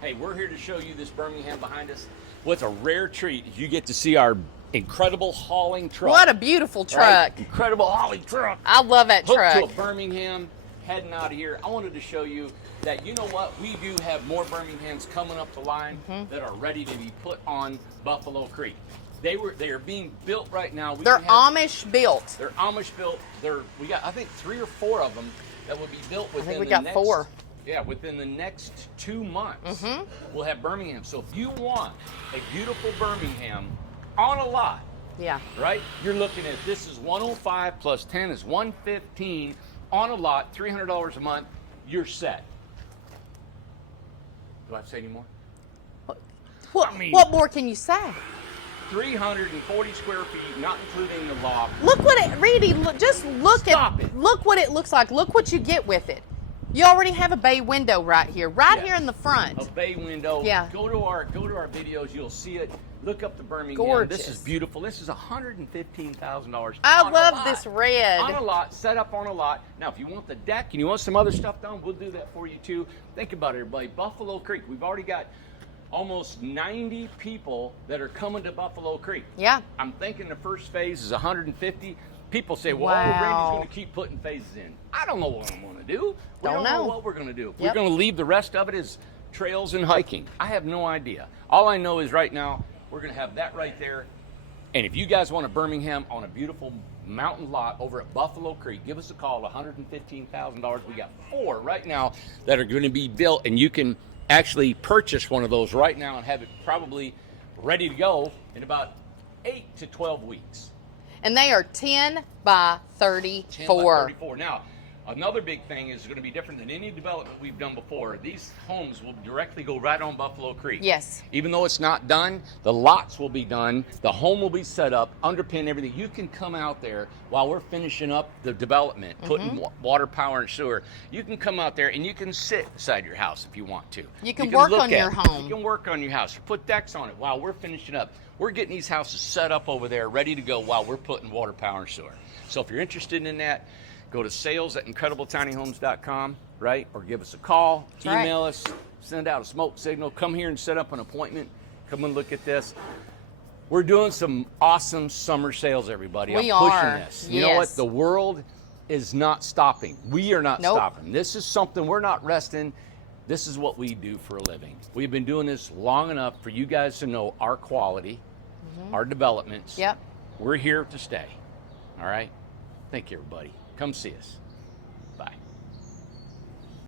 Hey, we're here to show you this Birmingham behind us. What's a rare treat is you get to see our incredible hauling truck. What a beautiful truck. Right? Incredible hauling truck. I love that Hooked truck. to a Birmingham, heading out of here. I wanted to show you that, you know what, we do have more Birminghams coming up the line that are ready to be put on Buffalo Creek. They are being built right now. They're Amish built. They're Amish built. We got, I think, 3 or 4 of them that will be built within we got 4. Yeah, within the next 2 months, we'll have Birmingham. So if you want a beautiful Birmingham on a lot, right, you're looking at, this is 105 plus 10 is 115 on a lot, $300 a month, you're set. Do I have to say any more? What more can you say? 340 square feet, not including the loft. Look what it, Reedy, just look look what it looks like. Look what you get with it. You already have a bay window right here here in the front. A bay window. Yeah. Go to our videos, you'll see it. Look up the Birmingham. Gorgeous. This is beautiful. This is $115,000. I love this red. On a lot, set up on a lot. Now, if you want the deck and you want some other stuff done, we'll do that for you too. Think about it, everybody. Buffalo Creek. We've already got almost 90 people that are coming to Buffalo Creek. Yeah. I'm thinking the first phase is 150. People say, well, wow. Randy's going to keep putting phases in. I don't know what I'm going to do. We don't know what we're going to do. Yep. We're going to leave the rest of it as trails and hiking. I have no idea. All I know is right now, we're going to have that right there. And if you guys want a Birmingham on a beautiful mountain lot over at Buffalo Creek, give us a call at $115,000. We got 4 right now that are going to be built, and you can actually purchase one of those right now and have it probably ready to go in about 8 to 12 weeks. And they are 10 by 34. 10 by 34. Now, another big thing is going to be different than any development we've done before. These homes will directly go right on Buffalo Creek. Yes. Even though it's not done, the lots will be done. The home will be set up, underpin everything. You can come out there while we're finishing up the development, putting water, power, and sewer. You can come out there and you can sit beside your house if you want to. You can work look on your home. You can work on your house. Put decks on it while we're finishing up. We're getting these houses set up over there, ready to go while we're putting water, power, and sewer. So if you're interested in that, go to sales@incredibletinyhomes.com, right? Or give us a call, email us, send out a smoke signal, come here and set up an appointment. Come and look at this. We're doing some awesome summer sales, everybody. I'm pushing this. You know what? The world is not stopping. We are not stopping. This is something, we're not resting. This is what we do for a living. We've been doing this long enough for you guys to know our quality, our developments. Yep. We're here to stay. All right? Thank you, everybody. Come see us.